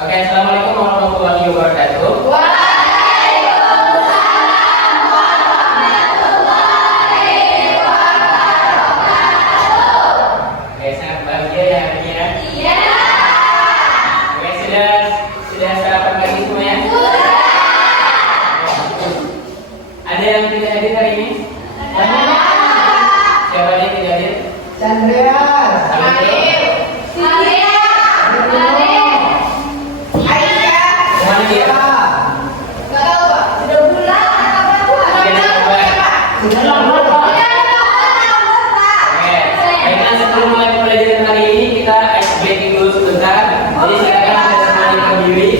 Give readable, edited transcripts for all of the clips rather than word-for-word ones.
Oke, assalamualaikum warahmatullahi wabarakatuh. Oke, sangat bahagia ya hari ini ya. Iya. Oke, sudah sarapan pagi semua ya? Ada yang tidak hadir hari ini? Siapa yang tidak hadir? Chandrias, Hadir. Mana dia? Gak tahu Pak. Sudah bulan apa bulan? Tidak ada kabar. Oke, baiklah sebelum mulai pembelajaran hari ini kita ice breaking dulu sebentar. Jadi silakan anda semuanya berdiri.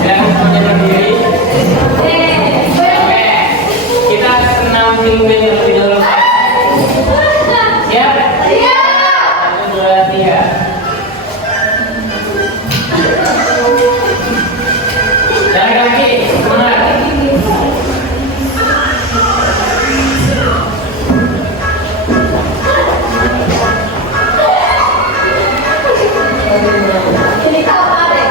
Silakan semuanya berdiri. Oke, kita senam 10 menit terlebih dahulu. Siap? Iya. 1, 2, 3. Jalan kaki, semangat. Ini kau ada.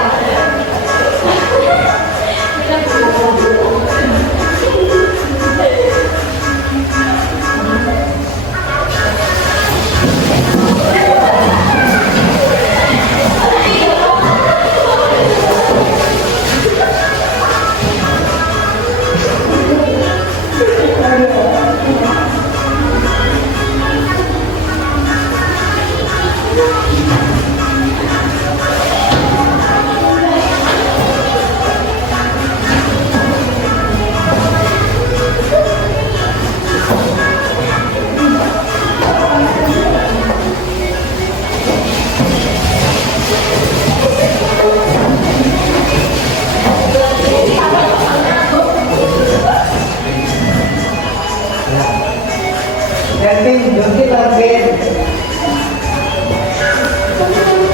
Camping, joki terbit.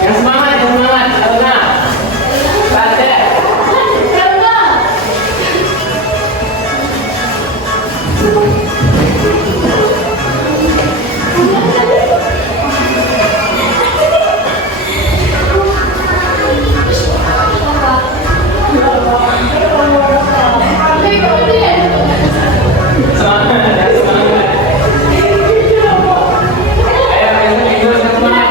Yang semangat, Alna. Pada. Semangat. Ayo, tidur semangat.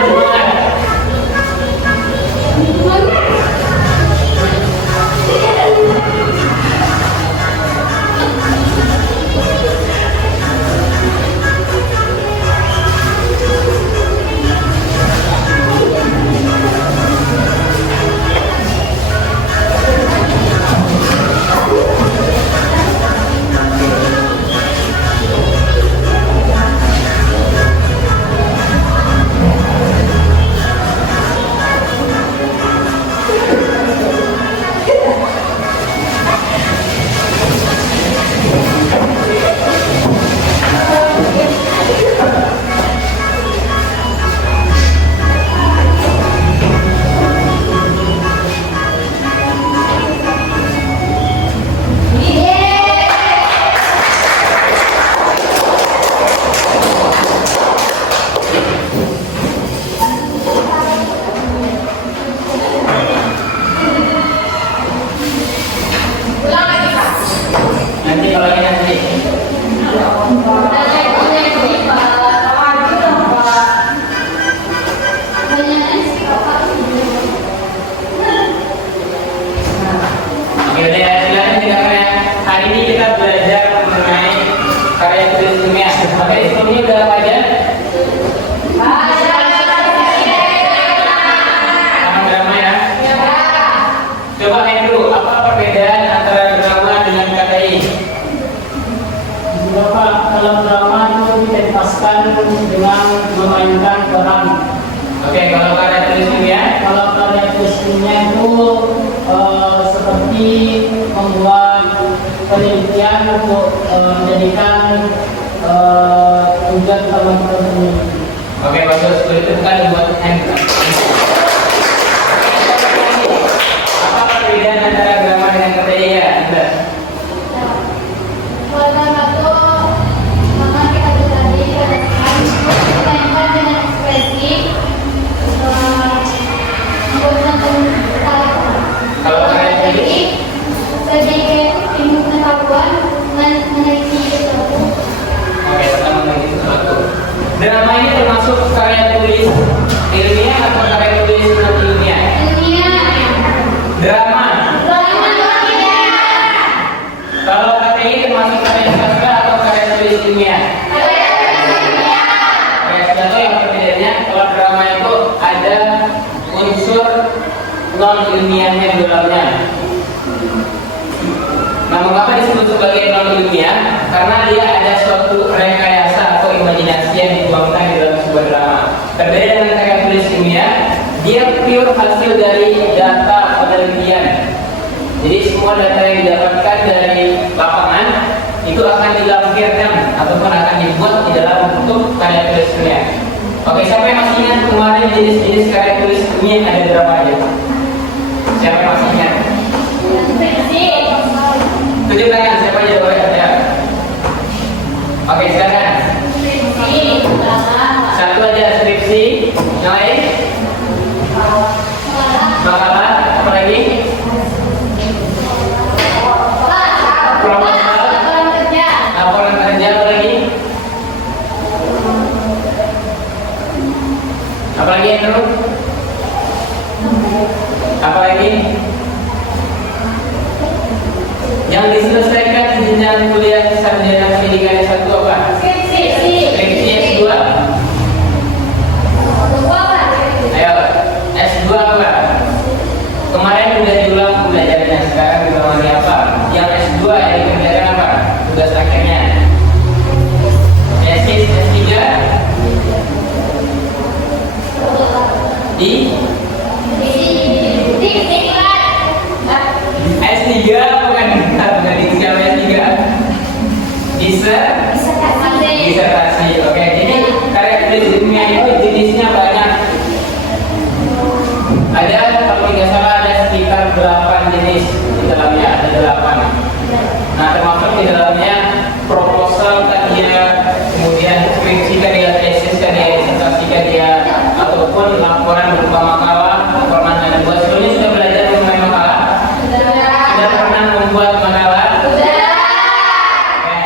Ulang lagi Pak. Nanti kalau ini nanti. Oke, udah ya, silakan tidaknya. Hari ini kita belajar mengenai karya tulis ilmiah. Oke, sebelumnya udah apa aja? Sama drama ya. Coba main dulu, apa perbedaan antara drama dengan KTI? Bapak, kalau drama itu ditentaskan dengan memainkan peran. Oke, kalau karya tulis ilmiah, Kalau karya tulisnya itu seperti membuat penelitian untuk menjadikan tujuan teman-teman. oke bagus. Itu bukan buat hand. Apa perbedaan antara drama dengan KTI ya? Anda? Kalau drama itu memang kita bisa dimainkan dengan ekspresi, unsur non ilmiahnya di dalamnya. Nah, mengapa disebut sebagai non ilmiah? Karena dia ada suatu rekayasa atau imajinasi yang dituangkan di dalam sebuah drama. Berbeda dengan karya tulis ilmiah, dia pure hasil dari data penelitian. Jadi semua data yang didapatkan dari lapangan itu akan dilampirkan ataupun akan dibuat di dalam bentuk karya tulis ilmiah. Oke, siapa yang masih ingat kemarin jenis-jenis karya tulis ilmiah yang ada berapa aja? Siapa yang masih ingat? Tunjuk tangan, siapa aja boleh ya? Oke, sekarang satu aja skripsi, yang lain? Makalah, apa lagi? Laporan kerja, apa lagi? Apa lagi yang terus? Apa lagi? Yang diselesaikan di jenjang kuliah sarjana pendidikan S1 apa? Skripsi S2. Ayo, S2 apa? Kemarin udah diulang pembelajarannya, sekarang diulang lagi apa? Yang S2 yang dikerjakan apa? Tugas akhirnya. S3 di S3 bukan di S3 disertasi. Oke, jadi karya tulis ilmiah itu jenisnya banyak. Ada, kalau tidak salah, ada sekitar 8 jenis di dalamnya, ada 8. Nah, termasuk di dalamnya proposal tadi ya, kemudian skripsi tadi ya, tesis tadi ya, disertasi tadi ya, ataupun laporan berupa makalah. Pernah Anda buat sebelumnya? Sudah belajar mengenai makalah? Sudah pernah membuat makalah? Oke,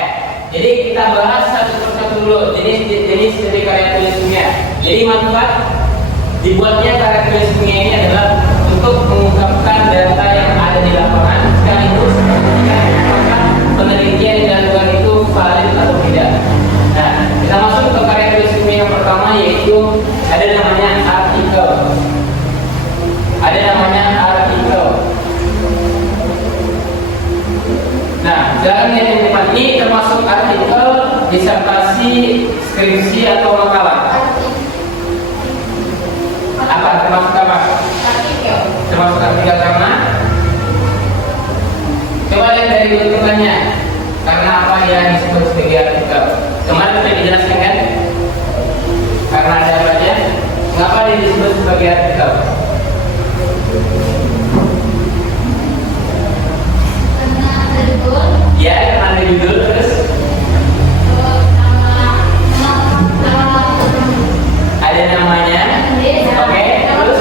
jadi kita bahas satu persatu dulu jenis dari karya tulis ilmiah. Jadi manfaat dibuatnya karya tulis ilmiah ini adalah untuk mengungkapkan data yang ada di lapangan, sekaligus memastikan apakah penelitian yang dilakukan itu valid atau tidak. Nah, kita masuk ke karya tulis ilmiah yang pertama, yaitu ada namanya artikel. Nah, jalan yang tepat ini termasuk artikel, disertasi, skripsi atau makalah. Apa? Termasuk apa? Termasuk artikel karena? Coba lihat dari bentukannya. Karena apa yang disebut sebagai artikel? Kemarin sudah dijelaskan kan? Karena ada apa aja? Mengapa dia disebut sebagai artikel? Ya, karena ada judul, terus ada namanya. Oke, terus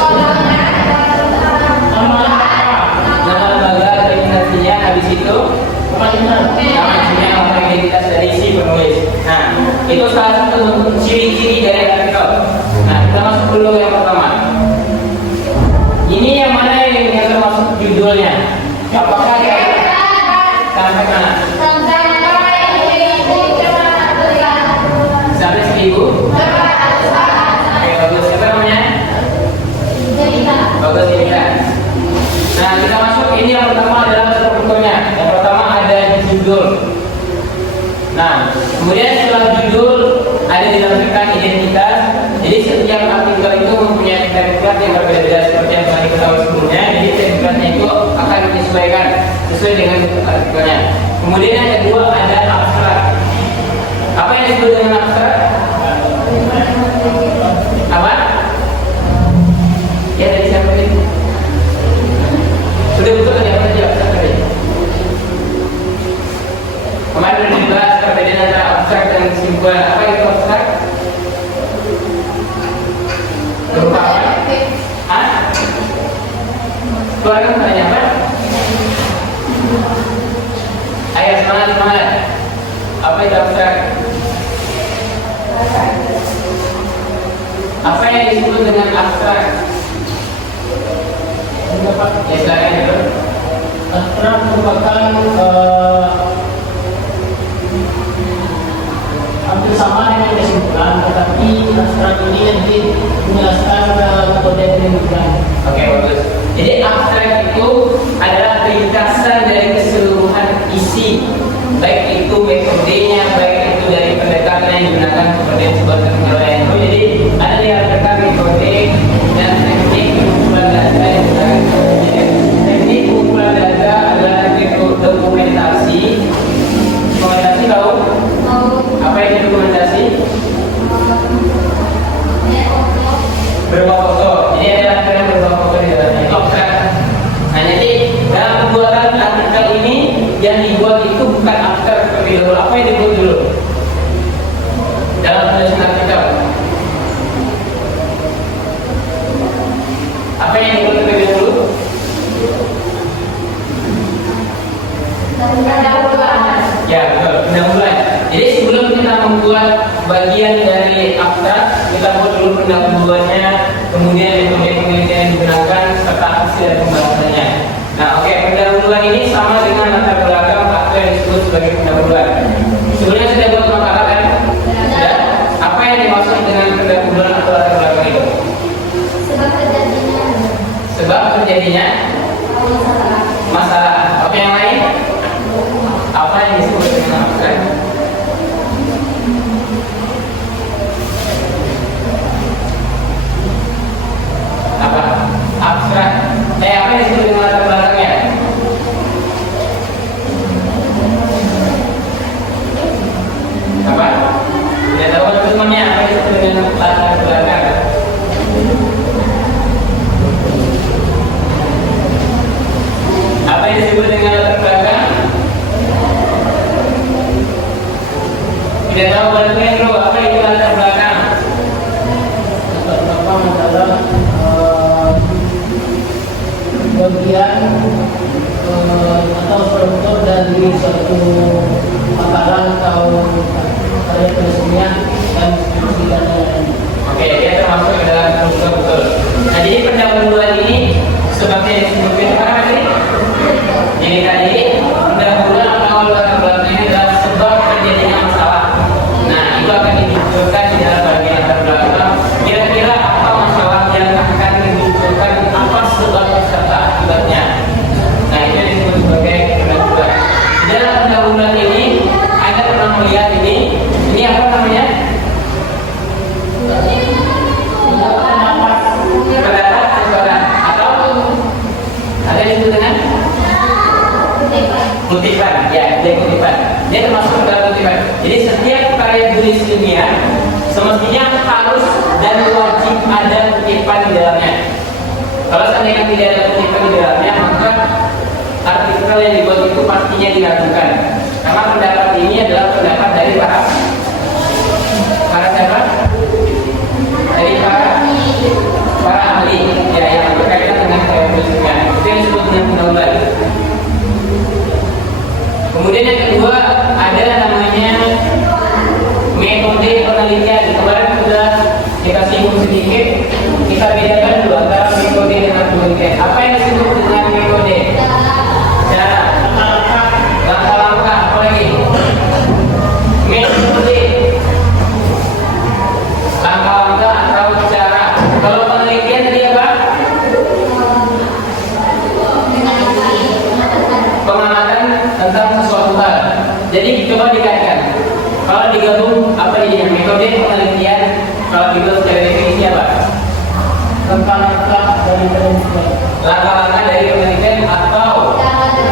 nama lembaga atau instansinya. Habis itu namanya atau identitas dari si penulis. Nah, itu salah satu ciri-ciri dari artikel. Nah, kita masuk dulu yang pertama. Ini yang mana yang termasuk judulnya? Apakah sampai mana? Sampai 1000. Oke, bagus. Siapa namanya? Bagus, Jelita. Nah, kita masuk. Ini yang pertama adalah strukturnya. Yang pertama ada judul. Nah, kemudian setelah judul ada ditampilkan identitas. Jadi setiap artikel itu mempunyai template yang berbeda-beda seperti yang telah diketahui sebelumnya. Jadi template-nya itu akan disesuaikan sesuai dengan bentuk artikelnya. Kemudian yang kedua ada abstrak. Apa yang disebut dengan abstrak? Apa? Ya, dari siapa tadi? Sudah betul tadi apa tadi abstrak tadi? Kemarin sudah dibahas perbedaan antara abstrak dan kesimpulan. Apa itu abstrak? Berupa apa? Hah? Keluarkan tanya apa? Ayo semangat. Apa itu abstrak? Apa yang disebut dengan abstrak? Ya, silakan ya, Bro. Abstrak merupakan hampir sama dengan kesimpulan, tetapi abstrak ini lebih menjelaskan metode penelitian Oke, bagus. Jadi abstrak itu adalah ringkasan dari keseluruhan isi, baik itu metodenya, baik itu dari pendekatan yang digunakan seperti sebuah teknologi. Jadi ada yang dikatakan metode dan teknik pengumpulan data yang digunakan. Teknik pengumpulan data adalah teknik dokumentasi. Dokumentasi tahu? Apa itu dokumentasi? Berupa foto. Jadi ada aturan berupa foto di dalamnya. Abstrak. Nah, jadi dalam pembuatan artikel ini yang dibuat itu bukan abstrak terlebih dahulu. Apa yang dibuat dulu? Dalam tulisan artikel. Apa yang dibuat terlebih dahulu? Ya, betul. Pendahuluan. Jadi sebelum kita membuat bagian dari abstrak, kita buat dulu pendahuluannya, kemudian metode penelitian yang digunakan serta hasil dan pembahasannya. Nah, oke, pendahuluan ini sama dengan latar belakang atau yang disebut sebagai pendahuluan. Sebelumnya sudah buat makalah kan? Sudah. Apa yang dimaksud dengan pendahuluan atau latar belakang itu? Sebab terjadinya masalah. Oke, yang lain? Apa yang disebut dengan abstrak? Apa? Abstrak. Apa yang disebut dengan latar belakangnya? Apa? Tidak tahu teman-temannya apa yang disebut dengan latar belakang? Apa yang disebut dengan latar belakang? Tidak tahu bantuan bro, apa itu latar belakang? Latar belakang adalah bagian atau struktur dari suatu makalah atau karya tulisnya dan diskusi dan lain-lain. Oke, dia termasuk ke dalam struktur betul. Nah, jadi pendahuluan ini seperti yang disebutkan apa tadi? Jadi tadi pendahuluan awal latar belakang ini adalah sebab terjadinya masalah. Nah, itu akan dimunculkan di dalam bagian latar belakang. Kira-kira apa masalah yang akan dimunculkan, apa sebab serta akibatnya. Nah, itu disebut sebagai pendahuluan. Di dalam pendahuluan ini, Anda pernah melihat ini apa namanya? Pendapat seseorang atau ada yang disebut dengan kutipan, ya, dia kutipan. Dia termasuk dalam kutipan. Jadi setiap karya tulis ilmiah semestinya harus dan wajib ada kutipan di dalamnya. Kalau seandainya tidak ada kutipan di dalamnya, maka artikel yang dibuat itu pastinya diragukan. Karena pendapat ini adalah pendapat dari para siapa? Dari para ahli, ya, yang berkaitan dengan karya tulis ilmiah. Itu yang disebut dengan pendahuluan. Kemudian yang kedua ada namanya metode penelitian. Kemarin sudah kita singgung sedikit. Kita bedakan dulu antara metode dengan penelitian. Apa yang disebut dengan metode? Cara, langkah-langkah, apa lagi? Metode, langkah-langkah atau cara. Kalau penelitian tadi apa? Pengamatan tentang sesuatu hal. Jadi coba dikaitkan. Kalau digabung apa jadinya? Metode penelitian. Kalau digabung secara definisi apa? Langkah-langkah dari penelitian. Langkah-langkah dari penelitian atau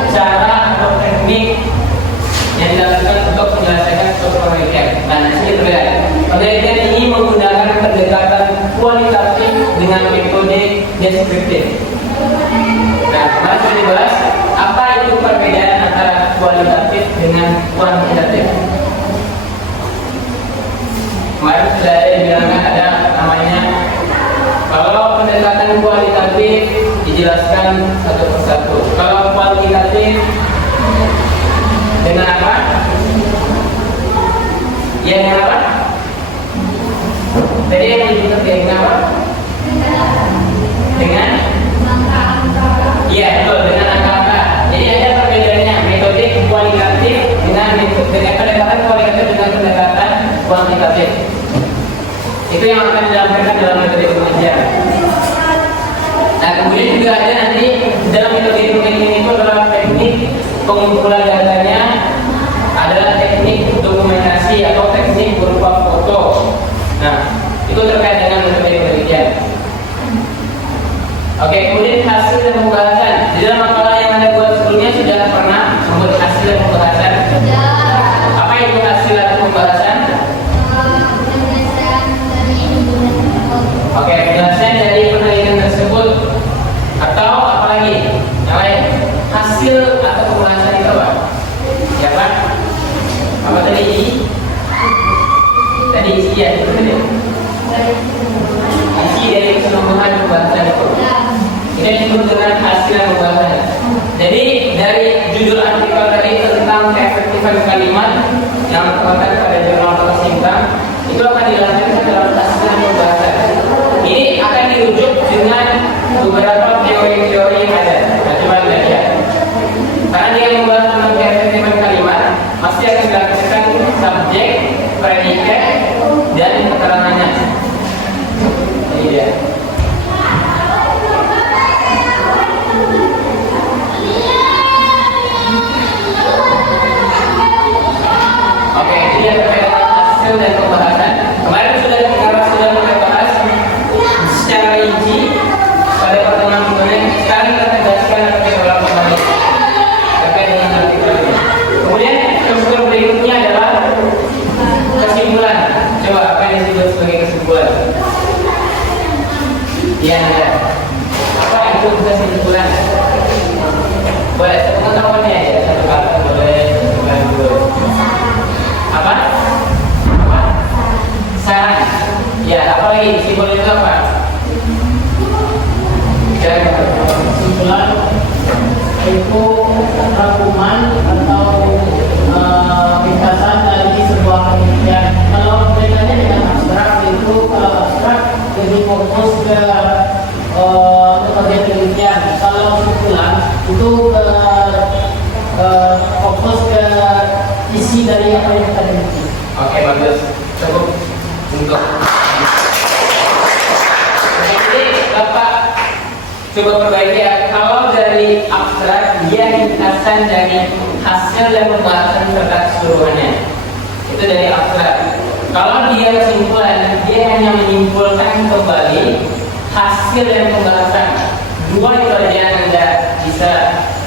cara atau teknik yang dilakukan untuk menyelesaikan suatu penelitian. Nah, ini berbeda. Penelitian ini menggunakan pendekatan kualitatif dengan metode deskriptif. Nah, kemarin sudah dibahas apa itu perbedaan antara kualitatif dengan kuantitatif. Kemarin sudah ada yang bilang ada namanya, kalau pendekatan kualitatif dijelaskan satu persatu. Kalau kuantitatif dengan apa? Ya, dengan apa? Tadi yang disebut dengan apa? Dengan? Iya, betul, dengan angka-angka. Jadi ada perbedaannya metode kualitatif dengan pendekatan kualitatif dengan pendekatan kuantitatif. Itu yang akan dilakukan dalam metode pengajar. kemudian juga ada nanti dalam metode hitung ini itu adalah teknik pengumpulan datanya, adalah teknik dokumentasi atau teknik berupa foto. Nah, itu terkait dengan metode penelitian. Oke, kemudian hasil dan pembahasan. Di dalam makalah yang Anda buat sebelumnya sudah pernah membuat hasil dan pembahasan. Apa itu hasil dan pembahasan? Oke, penjelasan dari penelitian tersebut atau apa lagi? Yang lain? Hasil atau pembahasan itu apa? Siapa? Apa tadi? Tadi isi ya, itu tadi. Isi dari keseluruhan pembahasan itu. Ini disebut dengan hasil dan pembahasan. Jadi dari judul artikel tadi tentang keefektifan kalimat yang terdapat pada jurnal Tersingkang itu akan dilanjutkan dalam hasil dan pembahasan. Ini akan dirujuk dengan beberapa teori-teori yang ada. Nah, coba lihat ya. Karena dia membahas tentang keefektifan kalimat, pasti akan dilakukan subjek, predikat, dan keterangannya. Ini dia. Oke, ini yang terkait dengan hasil dan pembahasan. Kemarin sudah kita bahas secara rinci pada pertemuan sebelumnya. Sekarang kita tegaskan lebih dalam kembali terkait dengan artikel ini. Kemudian struktur berikutnya adalah kesimpulan. Coba apa yang disebut sebagai kesimpulan? Iya, ada. Apa itu kesimpulan? Boleh pengetahuannya ya, satu kata boleh, satu kali boleh. Apa? Apa? Saran. Ya, apa lagi? Simbol itu apa? Kesimpulan itu rangkuman atau ringkasan dari sebuah penelitian. Kalau bedanya dengan abstrak itu, kalau abstrak lebih fokus ke metode penelitian. Kalau kesimpulan itu fokus ke isi dari apa yang kita teliti. Oke, bagus. Cukup untuk. Jadi Bapak coba perbaiki ya. Kalau dari abstrak dia ringkasan dari hasil dan pembahasan serta keseluruhannya. Itu dari abstrak. Kalau dia kesimpulan, dia hanya menyimpulkan kembali hasil dan pembahasan. Dua itu aja yang Anda bisa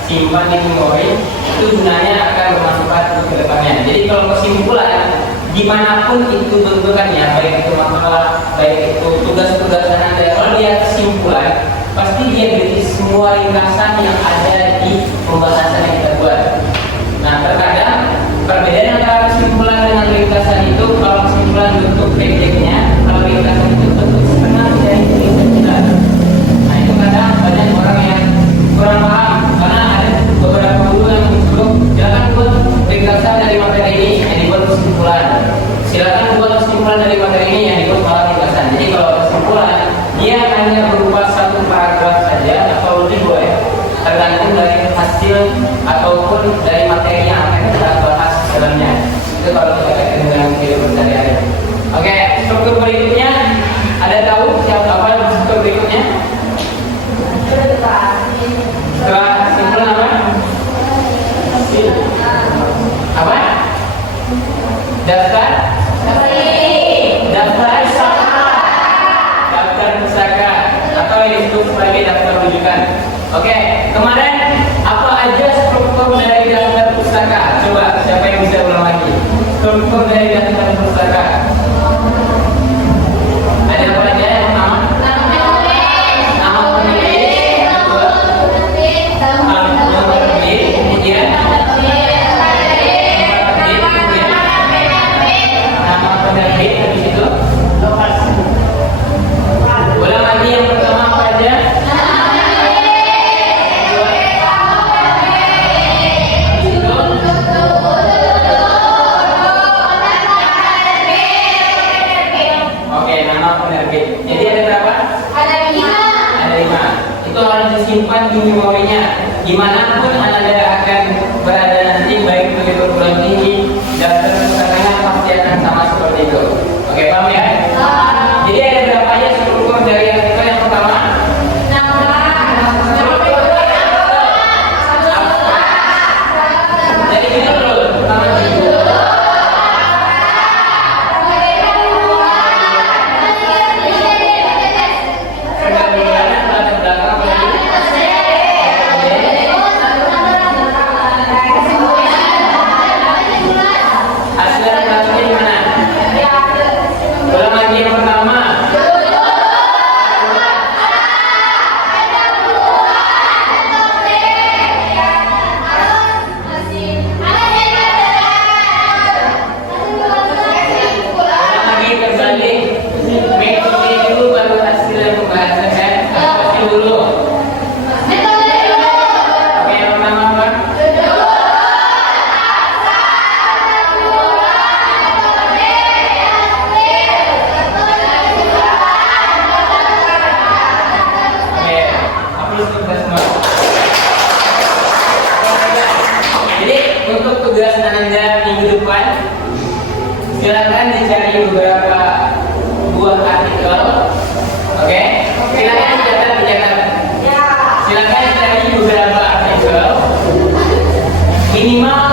simpan di memori, itu gunanya akan bermanfaat untuk kedepannya. Jadi kalau kesimpulan, dimanapun itu bentukannya, baik itu makalah, baik itu tugas-tugasan Anda, kalau dia kesimpulan, pasti dia berisi semua ringkasan yang ada di pembahasan yang kita buat. Nah, terkadang perbedaan antara kesimpulan dengan ringkasan itu, kalau kesimpulan bentuk pendeknya, kalau ringkasan itu bentuk setengah dari ringkasan. Nah, itu kadang banyak orang yang kurang paham karena ada beberapa guru yang menyuruh jangan buat ringkasan dari materi ini yang dibuat kesimpulan. Silakan buat kesimpulan dari materi ini yang dibuat malah ringkasan. Jadi kalau kesimpulan dia hanya berupa satu paragraf saja atau lebih boleh, tergantung dari hasil ataupun dari materi yang akan kita bahas dalamnya. Itu kalau kita kaitkan dengan kehidupan sehari-hari. Oke, struktur berikutnya ada tahu siapa apa struktur berikutnya? Setelah kesimpulan apa? Apa? Daftar? Daftar pusaka atau yang disebut sebagai daftar rujukan. Oke, kemarin apa aja struktur dari daftar pustaka? Coba siapa yang bisa ulang lagi? Struktur dari daftar pustaka. Ada apa aja yang pertama? Nama penulis, kemudian nama penerbit, habis itu Lokasi. ulang lagi yang pertama apa aja? Oke, nama penerbit. Jadi ada berapa? Ada 5. Itu harus disimpan di memorinya. Dimanapun Anda akan berada nanti, baik itu di perguruan tinggi, daftar pusakanya pasti akan sama seperti itu. Oke, paham ya? Jadi ada berapa aja struktur dari artikel yang pertama? dulu. Oke, yang pertama apa? Oke, hapus tugas semua. Jadi untuk tugas Ananda minggu depan, silakan dicari beberapa buah artikel. Oke, silakan dicatat. Silakan cari beberapa artikel. Minimal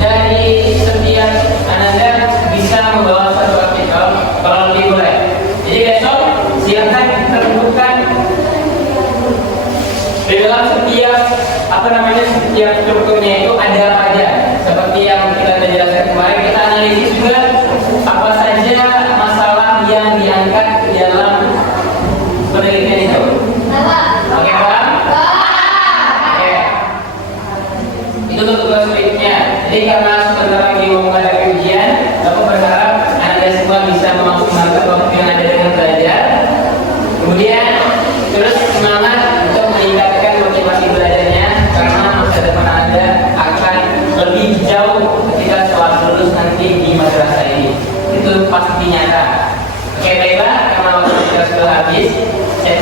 dari setiap Ananda bisa membawa satu artikel, kalau lebih boleh. Jadi besok silakan tentukan di dalam setiap setiap strukturnya itu ada apa aja. Seperti yang kita jelaskan kemarin, kita analisis juga apa saja masalah yang diangkat di dalam penelitian itu. Oke, paham? Oke. Itu untuk tugas berikutnya. Jadi karena sebentar lagi mau menghadapi ujian, aku berharap Anda semua bisa memaksimalkan waktu yang ada dengan belajar. Kemudian terus semangat untuk meningkatkan motivasi belajarnya, karena masa depan Anda akan lebih jauh ketika setelah lulus nanti di madrasah ini. Itu pasti nyata. Oke, baiklah, karena waktu kita sudah habis, saya